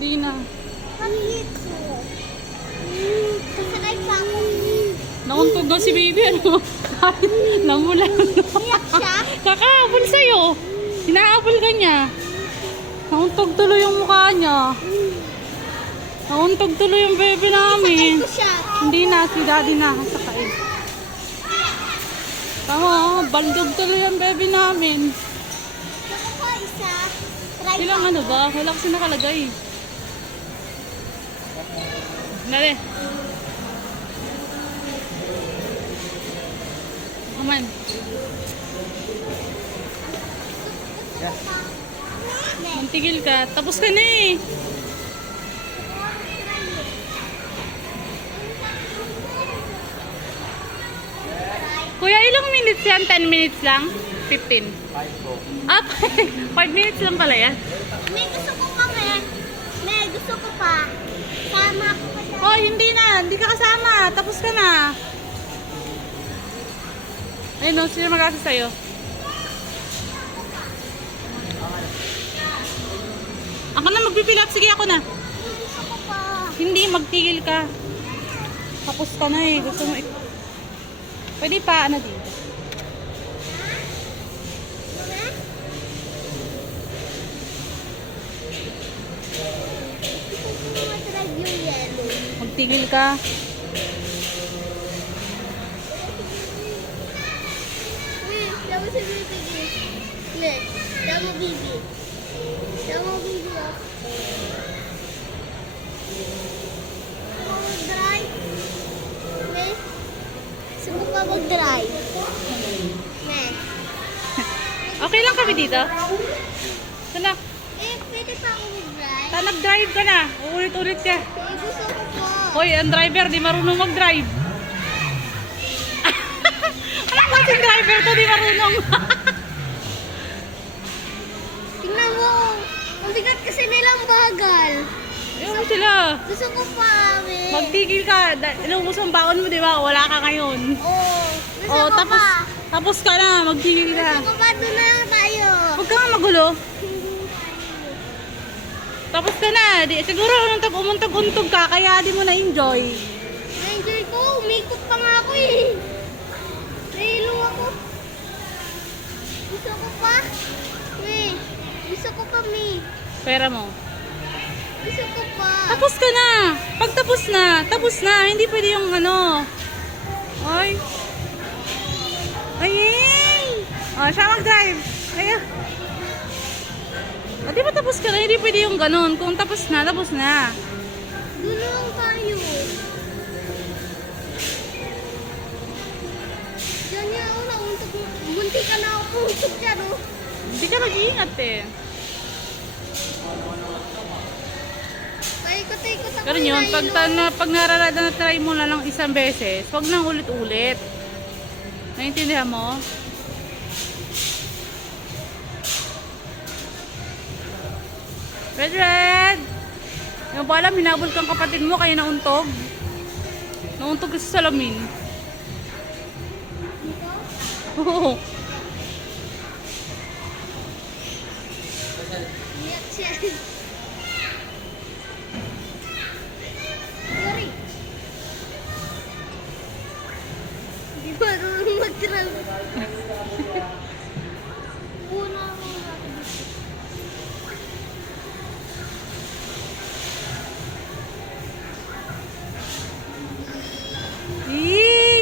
Hindi na. Sasakay pa ako. Nauntog na si baby, ano? Namula. Iyak siya? Kakahabol sa'yo. Hinahabol ka niya. Nauntog tuloy yung mukha niya. Nauntog tuloy yung baby namin. Sasakay ko siya. Hindi na, si daddy na sakay. Tama, baldog tuloy yung baby namin. Ako pa isa. Try Ilang ano ba? Wala kasi nakalagay. Dali. Aman. Mantigil ka. Tapos ka na eh. Kuya, ilang minutes yan? 10 minutes lang? 15? 5 po. Ah, 5 minutes lang pala yan. May gusto ko pa, may. May gusto ko pa. Sama ko pa siya. Oh, hindi na. Hindi ka kasama. Tapos ka na. Ayun no, sino mag-asa sa'yo? Ako na magpipilap. Sige, ako na. Gusto ko pa. Hindi, magtigil ka. Tapos ka na eh. Gusto mo pwede pa, ano dito? Gusto ko matry yung yellow. Magtigil ka. Wait, daw si Bibi. Wait, daw mo Bibi. Daw mo Bibi ah. Mag-drive. Wait. Subukan mag-drive. Wait. Okay lang kami dito? Sana, Pwede pa ako mag-drive. nag-drive ka na. Uulit-ulit ka. Gusto ko po. Hoy, ang driver, di marunong mag-drive. Anong klaseng driver to, di marunong? Tingnan mo. Ang bigat kasi nilang bagal. Ayun sila. Gusto ko pa, we. Magtigil ka. Inubos ang baon mo, di ba? Wala ka ngayon. Oo. Gusto Oh, ko tapos, pa. tapos ka na. Magtigil ka. Gusto ko pa. Doon na lang tayo. Huwag ka nga magulo. Tapos ka na. Siguro umuntog-untog ka, kaya di mo na-enjoy. Na-enjoy ko. Umikot pa nga ako eh. Nahilong ako. Gusto ko pa. We. Gusto ko pa, me. Pera mo. Gusto ko pa. Tapos ka na. Pag tapos na. Hindi pwede yung ano. Ay. Ay. Oh, siya mag-drive. Ayun. Di ba tapos ka na? Hindi pwede yung ganun. Kung tapos na, tapos na. Doon na lang tayo. Diyan niya ako nauntog. Munti ka na ako untog dyan, oh. Hindi ka nag-iingat eh. Paikot-ikot ako. Pero yun, pag nararada na try mo na lang isang beses, wag nang ulit-ulit. Naintindihan mo? Red Red! Yung ba alam, hinabol kang kapatid mo kaya nauntog? Nauntog ka sa salamin. Oo. Iyak siya. Sorry. Hindi pa marunong mag-drive. Una ako natin dito.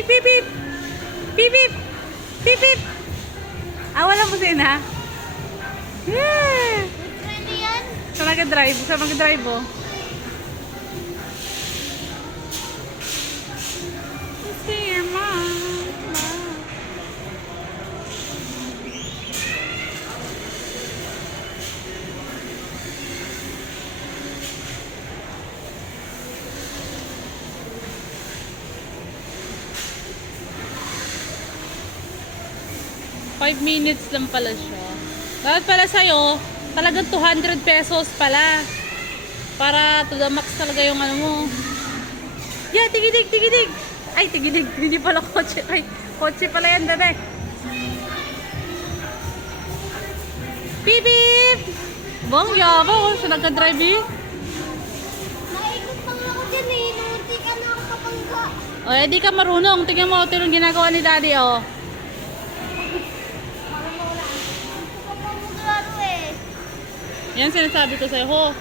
Beep beep! Beep beep! Beep beep! Ah, walang busina? Yeah! Pwede yan? Sa mag-drive? Sa mag-drive oh. See your mom. 5 minutes lang pala siya. Dapat pala sa'yo, talagang 200 pesos pala. Para to the max talaga yung ano mo. Yeah, tigidig, tigidig. Ay, tigidig. Hindi pala kotse. Ay, kotse pala yan, dada. Beep, beep. Bang, yaba ko. Siya nagka-drive eh. dyan eh. Munti ka na ako kapangga. O, eh, di ka marunong. Tingnan mo, ito yung ginagawa ni daddy, oh. Kapangga eh. Yan sinasabi ko sa'yo, ho.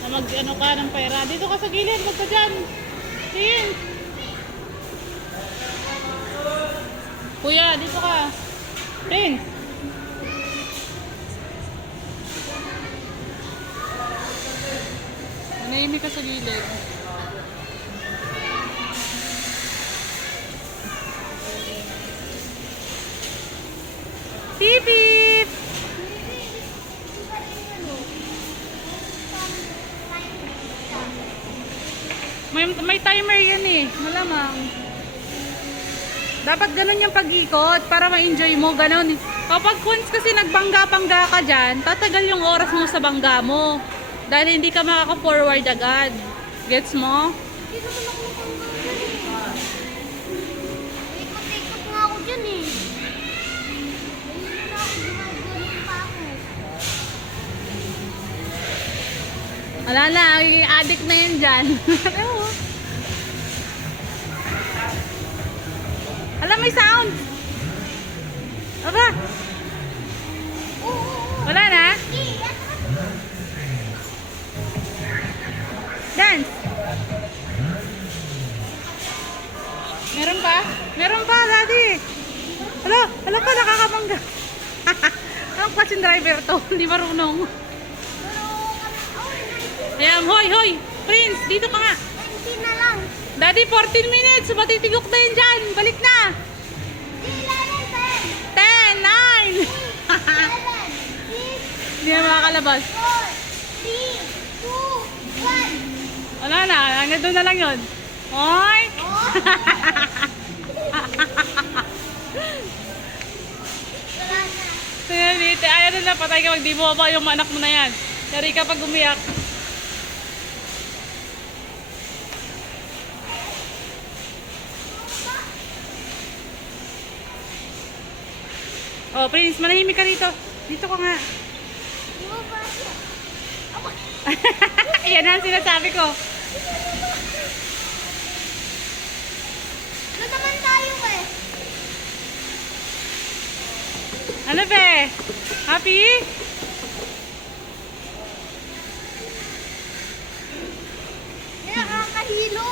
Na mag-ano ka ng pera. Dito ka sa gilid, wag ka dyan. Tingin. Kuya, dito ka. Prince. Nanahimik ka sa gilid. Beep beep! May timer yan eh. Malamang. Dapat ganun yung pag-ikot para ma-enjoy mo. Ganun. Kapag once kasi nagbangga-bangga ka dyan, tatagal yung oras mo sa bangga mo. Dahil hindi ka makaka-forward agad. Gets mo? Hindi naman ako napangga dyan eh. Ikot-ikot nga ako dyan eh. Hindi na ako ginagaling pa ako. Wala na. Magiging addict na yan dyan. Ewan. Alam, may sound. Aba. Wala na? Dance. Meron pa? Meron pa, daddy. Hala pa, nakakabangga. Anong klaseng driver to? Hindi marunong. Ayan, hoy. Prince, dito ka nga. 20 na lang. Daddy, 14 minutes. Matitigok na yun dyan. Balik na. 10, 9. 11, 10, 11, 6, Hindi na makakalabas. 4, 3, 2, 1. Wala na. Hanggang doon na lang yun. Hoy! Wala na. Sinalite. Ayaw na, patay ka. Hindi mo ba yung anak mo na yan. Yari ka pag umiyak. Oh, Prince, manahimik ka rito. Dito ka nga. Yan ang sinasabi ko. Ano naman tayo eh? Ano be? Happy? Nakakahilo.